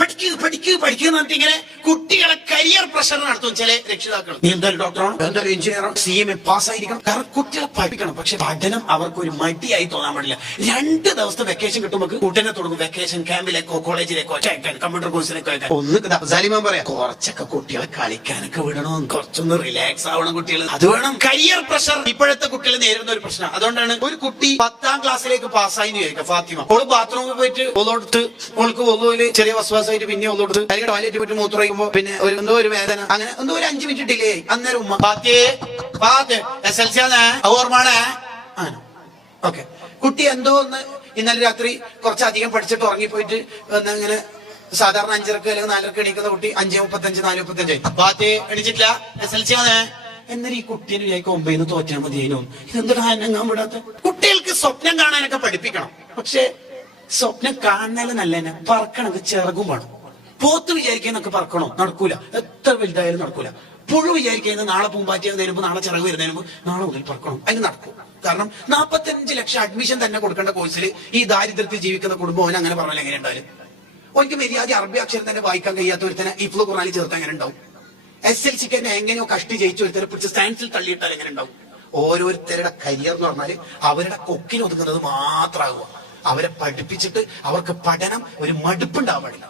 പഠിക്കുന്ന ഇങ്ങനെ കുട്ടികളെ കരിയർ പ്രഷർ നടത്തും ചില രക്ഷിതാക്കൾ. നീ എന്തായാലും ഡോക്ടറാണോ, എന്തായാലും എഞ്ചിനീയറോ, CMA പാസ്സായിരിക്കണം. കാരണം കുട്ടികളെ പഠിക്കണം. പക്ഷെ പഠനം അവർക്ക് ഒരു മടിയായി തോന്നാൻ പാടില്ല. 2 ദിവസത്തെ വെക്കേഷൻ കിട്ടുമ്പോൾ കൂട്ടിനെ തുടങ്ങും. വെക്കേഷൻ ക്യാമ്പിലേക്കോ കോളേജിലേക്കോ കമ്പ്യൂട്ടർ കോഴ്സിലേക്കോ ഒന്ന് സലിമാൻ പറയാം, കുറച്ചൊക്കെ കുട്ടികളെ കളിക്കാനൊക്കെ വിടണം, കുറച്ചൊന്ന് റിലാക്സ് ആവണം കുട്ടികൾ. അത് വേണം. കരിയർ പ്രഷർ ഇപ്പോഴത്തെ കുട്ടികൾ നേരിടുന്ന ഒരു പ്രശ്നം. അതുകൊണ്ടാണ് ഒരു കുട്ടി 10ാം ക്ലാസ്സിലേക്ക് പാസ്സായി എന്ന് ചോദിക്കാം. ഫാത്തിമ ഓള് ബാത്റൂമിൽ പോയിട്ട് ഒന്നോടുത്ത് ഓൾക്ക് ഒന്നുമില്ല, ചെറിയ വസ്വാസായിട്ട് പിന്നെ ഒന്നോടുത്ത് അതിന്റെ ടോയ്ലറ്റ് പോയിട്ട് മൂത്രയിക്കുമ്പോ പിന്നെ എന്തോ ഒരു വേദന, അങ്ങനെ എന്തോ ഒരു 5 മിനിറ്റ് ഡിലേ ആയി. അന്നേരം ഉമ്മ SLC ഓർമ്മയാണ്. ഓക്കെ, കുട്ടി എന്തോ ഒന്ന് ഇന്നലെ രാത്രി കുറച്ചധികം പഠിച്ചിട്ട് ഉറങ്ങിപ്പോയിട്ട് ഇങ്ങനെ സാധാരണ 5:30 അല്ലെങ്കിൽ 4:30 എണീക്കുന്ന കുട്ടി 5:35 4:35 ബാത്തി എണീച്ചിട്ടില്ല, SLC എന്നാൽ ഈ കുട്ടീനെ വിചാരിക്കും 9 തോറ്റാൽ മതിയേനോ, ഇതെന്താ അനങ്ങാൻ വിടാത്ത. കുട്ടികൾക്ക് സ്വപ്നം കാണാനൊക്കെ പഠിപ്പിക്കണം. പക്ഷെ സ്വപ്നം കാണാനും നല്ല തന്നെ പറക്കണത് ചിറകും വേണം. പോത്ത് വിചാരിക്കാനൊക്കെ പറക്കണോ, നടക്കൂല. എത്ര വലുതായാലും നടക്കൂല. പുഴു വിചാരിക്കുന്നത് നാളെ പൂമ്പാറ്റിയാൽ തരുമ്പോ നാളെ ചിറക് വരുന്നതിന് മുമ്പ് നാളെ മുതൽ പറക്കണം. അതിന് നടക്കും. കാരണം 45 ലക്ഷം അഡ്മിഷൻ തന്നെ കൊടുക്കേണ്ട കോഴ്സിൽ ഈ ദാരിദ്ര്യത്തിൽ ജീവിക്കുന്ന കുടുംബം അവൻ അങ്ങനെ പറഞ്ഞാൽ എങ്ങനെ ഉണ്ടാവും? ഓർക്ക് മര്യാദ അറബി അക്ഷരം തന്നെ വായിക്കാൻ കഴിയാത്ത ഒരുത്തനെ ഇഫ്ലു ഖുർആനിൽ ചേർത്ത് എങ്ങനെ ഉണ്ടാവും? SLC തന്നെ എങ്ങനെയോ കഷ്ടി ജയിച്ച ഒരുത്തരെ പിടിച്ച് സയൻസിൽ തള്ളിയിട്ടാൽ എങ്ങനെ ഉണ്ടാവും? ഓരോരുത്തരുടെ കരിയർ എന്ന് പറഞ്ഞാല് അവരുടെ കൊക്കിൽ ഒതുങ്ങുന്നത് മാത്രമാകുക. അവരെ പഠിപ്പിച്ചിട്ട് അവർക്ക് പഠനം ഒരു മടുപ്പുണ്ടാവാൻ പാടില്ല.